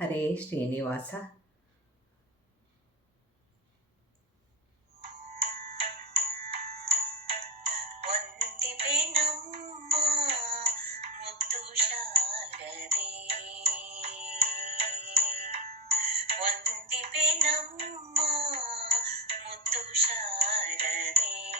హరే శ్రీనివాస. వందిపెనమ్మ ముద్దు శారదే.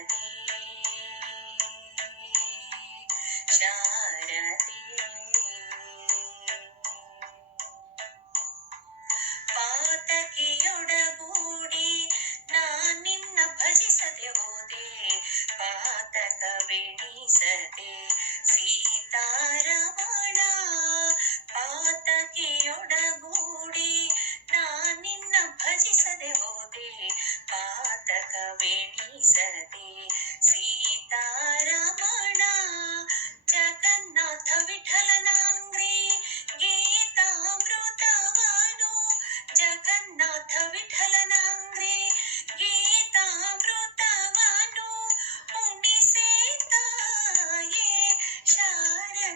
ശാരദേ ശാരദേ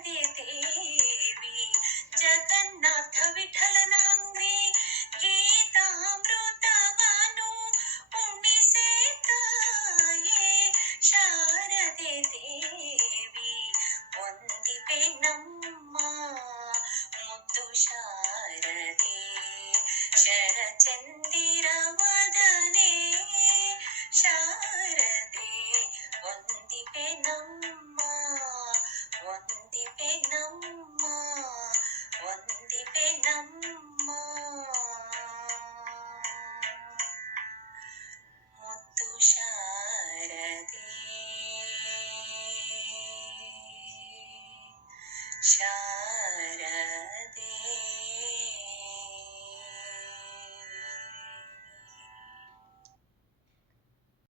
ಜಗದೇ ದೇವಿ ಜಗನ್ನಾಥ ವಿಠಲನಾಂಬೆ ಗೀತಾಮೃತವನು ಉಣಿಸೆ ತಾಯೇ ಶಾರದೆ ದೇವಿ ಒಂದಿವೆ ನಮ್ಮ ಮುದ್ದು ಶಾರದೆ ಶರಚಂದಿರವ 想